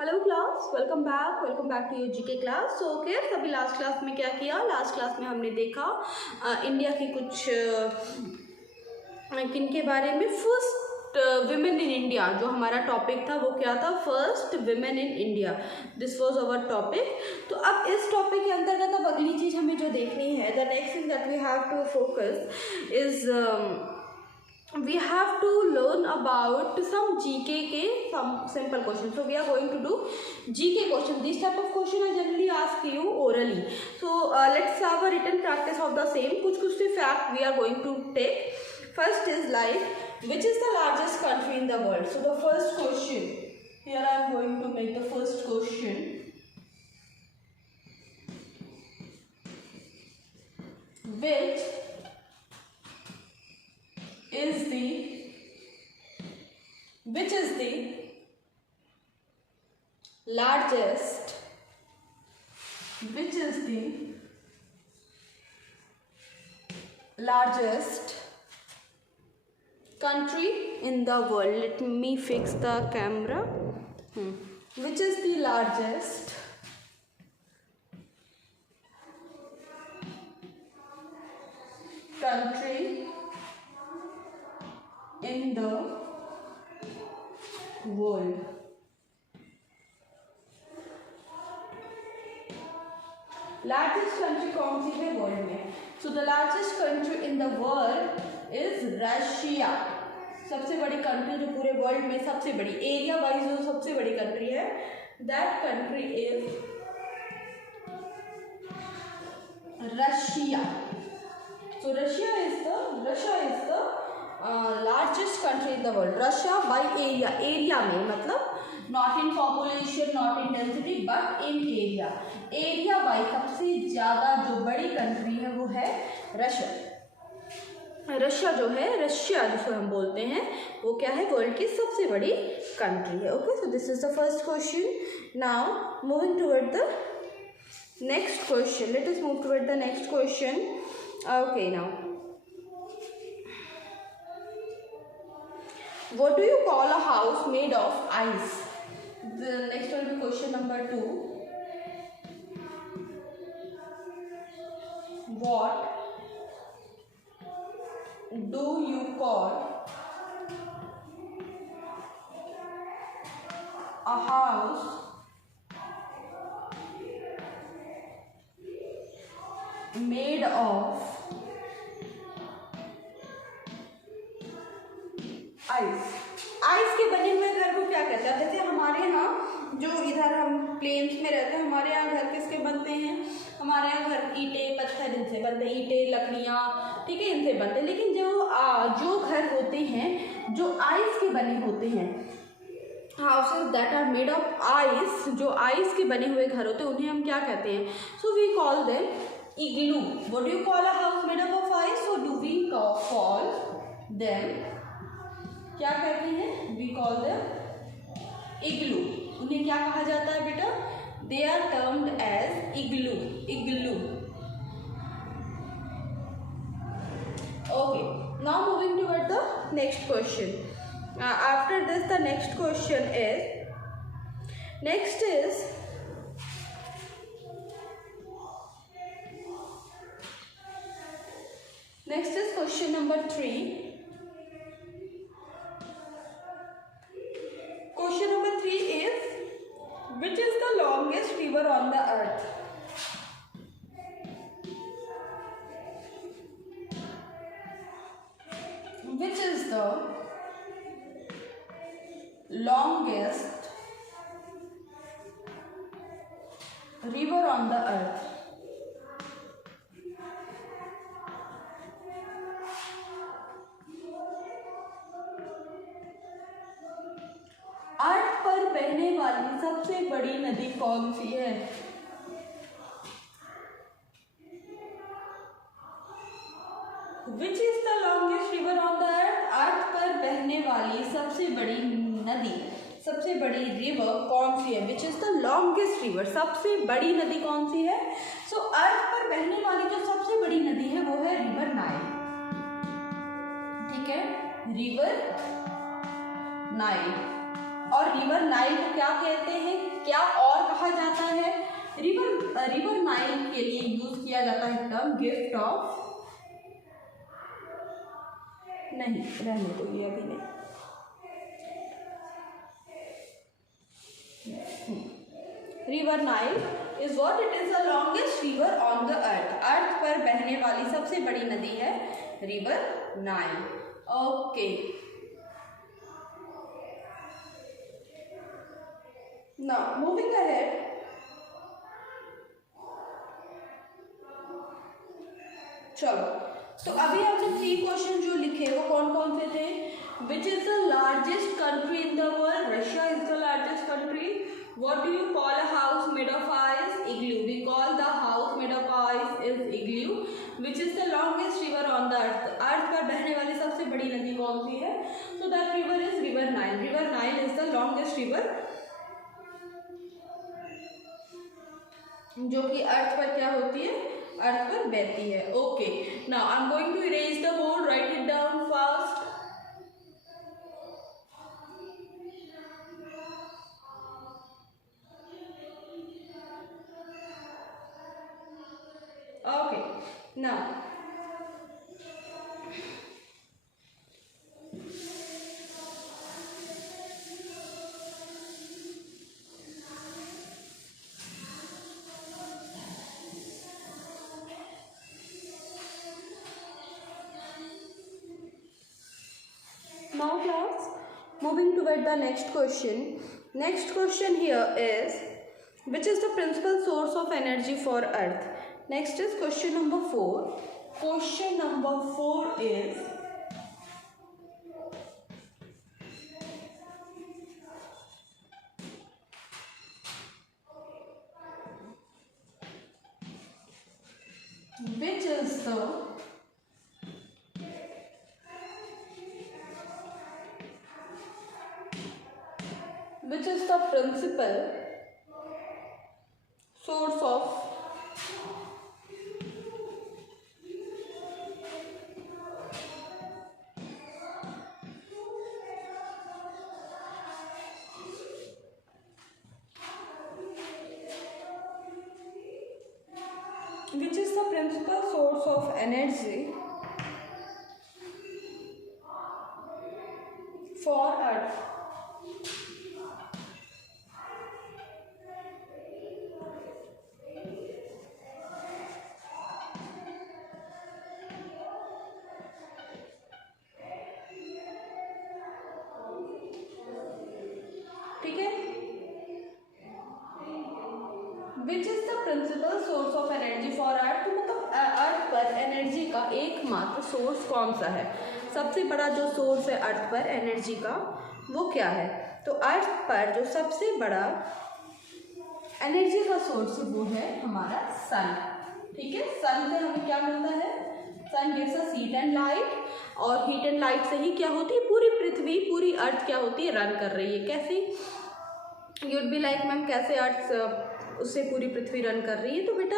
Hello class, welcome back to your GK class. So okay, अभी last class में क्या किया? लास्ट क्लास में हमने देखा इंडिया के कुछ किन के बारे में। फर्स्ट विमेन इन इंडिया जो हमारा टॉपिक था वो क्या था? First women in India, this was our topic. तो अब इस टॉपिक के अंतर्गत अब अगली चीज़ हमें जो देखनी है, the next thing that we have to focus is we have to learn about some GK के some simple questions. So we are going to do GK question. This type of question I generally ask you orally. So let's have a written practice of the same. कुछ से fact we are going to take. First is like, which is the largest country in the world? So the first question, here I am going to make the first question. Which is the largest country in the world? Let me fix the camera. Which is the largest country in the world? Largest country कौन सी है वर्ल्ड में? So the largest country in the world is Russia. सबसे बड़ी कंट्री जो पूरे वर्ल्ड में सबसे बड़ी एरिया वाइज जो सबसे बड़ी कंट्री है, that country is Russia. So Russia is the largest country in the world. Russia by area में, मतलब not in population, not in density, but in area wise सबसे ज़्यादा जो बड़ी कंट्री है वो है रशिया। रशिया जिसको हम बोलते हैं वो क्या है? वर्ल्ड की सबसे बड़ी कंट्री है। Okay, so this is the first question. Now moving toward the next question, let us move toward the next question. Okay, now what do you call a house made of ice? The next will be question number 2. What do you call a house made of ice के बने हुए घर को क्या कहते हैं? जैसे हमारे यहाँ जो इधर हम प्लेन्स में रहते हैं, हमारे यहाँ घर किसके बनते हैं? हमारे यहाँ घर ईंटें पत्थर इनसे बनते हैं, ईंटें लकड़ियाँ, ठीक है, इनसे बनते हैं। लेकिन जो घर होते हैं जो आइस के बने होते हैं, houses that are made of ice, जो आइस के बने हुए घर होते हैं, उन्हें हम क्या कहते हैं? So we call them igloo. What do you call a house made up of ice? So do we call them, क्या कहते हैं? We call them igloo. उन्हें क्या कहा जाता है बेटा? They are termed as igloo. Okay, now moving toward the next question. After this the next question is, next is question number 3. Question number 3 is, which is the longest river on the earth? Which is the longest river on the earth? अर्थ पर बहने वाली सबसे बड़ी नदी कौन सी है? Which is the longest river on the earth? अर्थ पर बहने वाली सबसे बड़ी नदी, सबसे बड़ी रिवर कौन सी है? Which is the longest river? सबसे बड़ी नदी कौन सी है? So अर्थ पर बहने वाली जो सबसे बड़ी नदी है वो है रिवर नाइल। ठीक है, रिवर नाइल। और रिवर नाइल को क्या कहते हैं? क्या और कहा जाता है? रिवर नाइल के लिए यूज किया जाता है टर्म गिफ्ट ऑफ, नहीं रहने दो ये अभी नहीं, river Nile is what? It is the longest river on the earth. Earth पर बहने वाली सबसे बड़ी नदी है river Nile. Okay, now moving ahead, चलो तो अभी आपने 3 क्वेश्चन जो लिखे वो कौन कौन से थे? विच is the largest country in the world? Russia is the largest country. What do you call a house made of ice? Igloo. We call the house made of ice is igloo. Which is the longest river on the earth? अर्थ पर बहने वाली सबसे बड़ी नदी कौन सी है? So that river is river Nile. River Nile is the longest river जो कि अर्थ पर क्या होती है? अर्थ पर बहती है। Okay. Now I'm going to erase the board. Write it down fast. Okay, now class, moving toward the next question. Next question here is, which is the principal source of energy for earth? Next is question number 4. Question number 4 is, which is the principal source of energy for earth? ठीक है, which is the principal source of energy for earth? तो मतलब अर्थ पर एनर्जी का एकमात्र सोर्स कौन सा है? सबसे बड़ा जो सोर्स है अर्थ पर एनर्जी का वो क्या है? तो अर्थ पर जो सबसे बड़ा एनर्जी का सोर्स वो है हमारा सन। ठीक है, सन से हमें क्या मिलता है? Sun gives us heat and light, और हीट एंड लाइट से ही क्या होती है? पूरी पृथ्वी, पूरी अर्थ क्या होती है? रन कर रही है। कैसे? यूड बी लाइक मैम कैसे अर्थ उससे पूरी पृथ्वी रन कर रही है? तो बेटा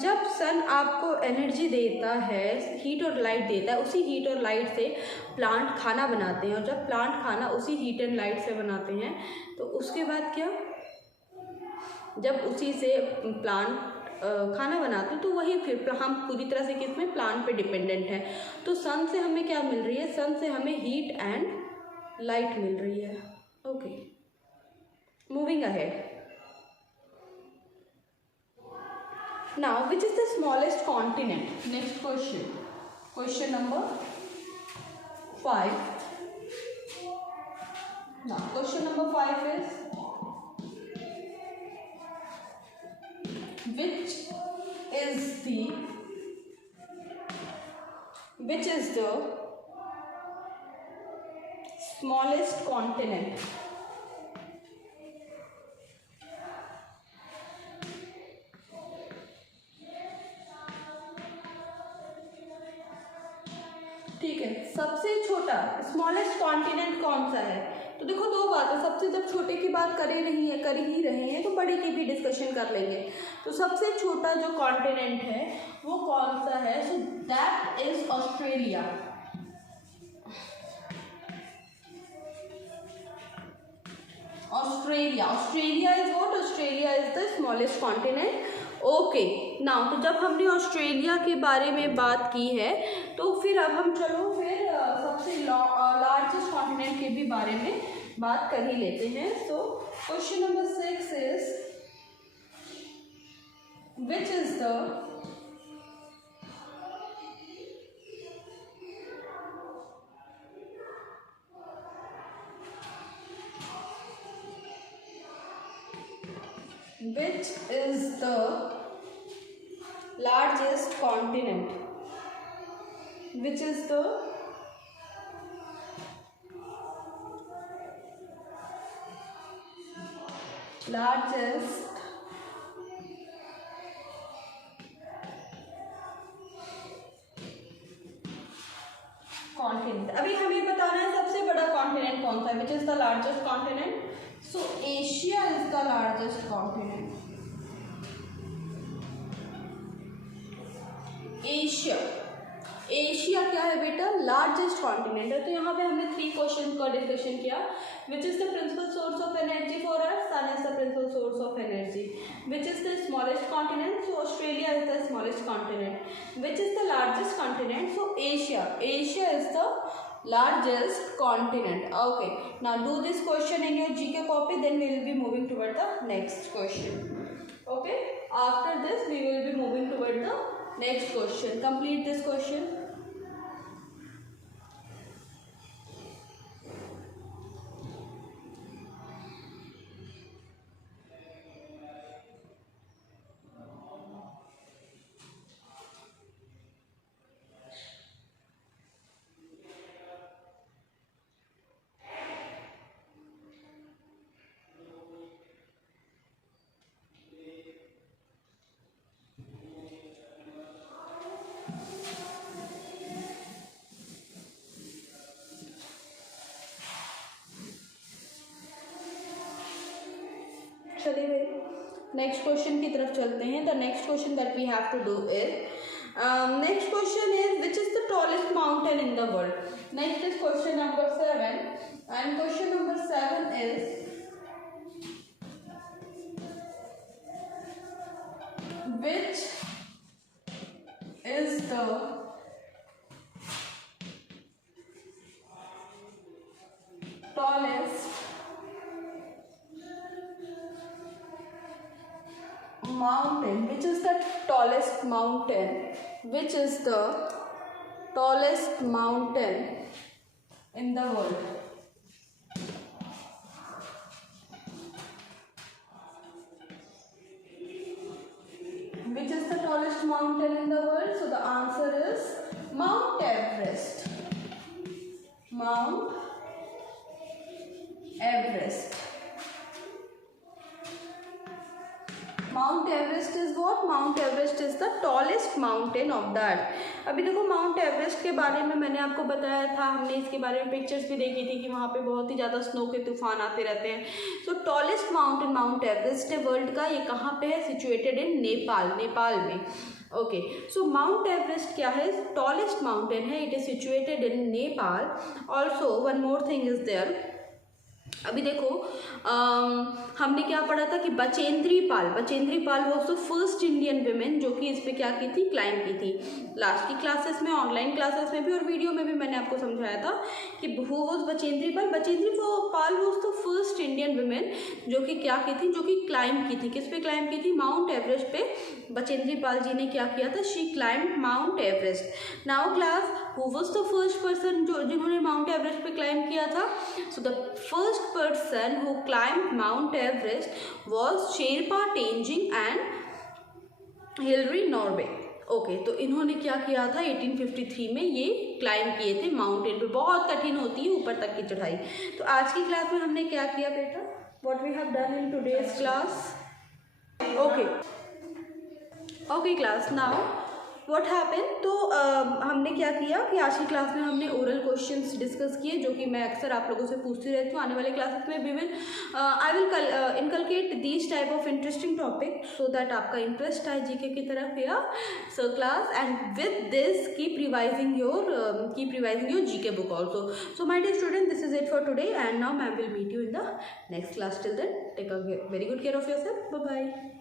जब सन आपको एनर्जी देता है, हीट और लाइट देता है, उसी हीट और लाइट से प्लांट खाना बनाते हैं, और जब प्लांट खाना उसी हीट एंड लाइट से बनाते हैं तो उसके बाद क्या, जब उसी से प्लांट खाना बनाते हैं तो वही फिर हम पूरी तरह से किस में? प्लांट पे डिपेंडेंट है। तो सन से हमें क्या मिल रही है? सन से हमें हीट एंड लाइट मिल रही है। Okay, moving ahead. Now, which is the smallest continent? Next question. Question number 5. Now, question number 5 is, which is the smallest continent? ठीक है, सबसे छोटा स्मॉलेस्ट कॉन्टिनेंट कौन सा है? तो देखो दो बात है, सबसे जब छोटे की बात कर ही रहे हैं तो बड़े की भी डिस्कशन कर लेंगे। तो सबसे छोटा जो कॉन्टिनेंट है वो कौन सा है? So that is Australia. Australia, Australia is what, Australia is the smallest continent. Okay now, तो जब हमने ऑस्ट्रेलिया के बारे में बात की है तो फिर अब हम चलो फिर सबसे लार्जेस्ट कॉन्टिनेंट के भी बारे में बात कर ही लेते हैं। So question number 6 is which is the which is the largest continent, which is the largest continent. अभी हमें बताना है सबसे बड़ा कॉन्टिनेंट कौन सा है, which is the largest continent. So Asia is the largest continent. Asia, Asia क्या है बेटा, लार्जेस्ट कॉन्टिनेंट है। तो यहाँ पे हमने 3 क्वेश्चन का डिस्कशन किया। Which is the principal source of energy for earth, sun is the principal source of energy. Which is the smallest continent, so Australia is the smallest continent. Which is the largest continent, so Asia, Asia is the largest continent. Okay, now do this question in your GK copy, then we will be moving toward the next question. Okay, after this we will be moving toward the next question. Complete this question. चलिए next question की तरफ चलते हैं। The next question that we have to do is, next question is which is the tallest mountain in the world. Next is question number 7 and question number 7 is which is the tallest mountain, which is the tallest mountain, which is the tallest mountain in the world। Which is the tallest mountain in the world? So the answer is Mount Everest। Mount Everest। Mount Everest is what, mount Everest is the tallest mountain of the earth. अभी देखो mount Everest के बारे में मैंने आपको बताया था, हमने इसके बारे में पिक्चर्स भी देखी थी कि वहाँ पे बहुत ही ज़्यादा स्नो के तूफान आते रहते हैं। सो टॉलेस्ट माउंटेन माउंट एवरेस्ट है वर्ल्ड का। ये कहाँ पे है, सिचुएटेड इन नेपाल, नेपाल में। ओके, सो माउंट एवरेस्ट क्या है, टॉलेस्ट माउंटेन है, it is situated in Nepal. Also one more thing is there. अभी देखो हमने क्या पढ़ा था कि Bachendri Pal was the first Indian women जो कि इस पे क्या की थी, क्लाइंब की थी। लास्ट की क्लासेस में, ऑनलाइन क्लासेस में भी और वीडियो में भी मैंने आपको समझाया था कि who was Bachendri Pal was the first Indian women जो कि क्या की थी, जो कि क्लाइंब की थी। किस पे क्लाइंब की थी, माउंट एवरेस्ट पे बचेंद्री पाल जी ने क्या किया था, she climb mount Everest. Now class, who was the first person जिन्होंने माउंट एवरेस्ट पे क्लाइंब किया था। So the first person who climbed Mount Everest was Sherpa Tenzing and Hillary Norgay। Okay, तो इन्होंने क्या किया था, 1853 में ये क्लाइंब किए थे माउंटेन पे। बहुत कठिन होती है ऊपर तक की चढ़ाई। तो आज की क्लास में हमने क्या किया बेटा, what we have done in today's class. Okay class, now what happen, तो हमने क्या किया कि आज की क्लास में हमने ओरल क्वेश्चंस डिस्कस किए, जो कि मैं अक्सर आप लोगों से पूछती रहती हूँ। आने वाले क्लासेस में I will inculcate these type of interesting topic so that आपका इंटरेस्ट आए जीके की तरफ या so class, and with this keep revising your GK book also. So my dear student, this is it for today, and now ma'am will meet you in the next class. Till then, take a very good care of yourself. Bye bye.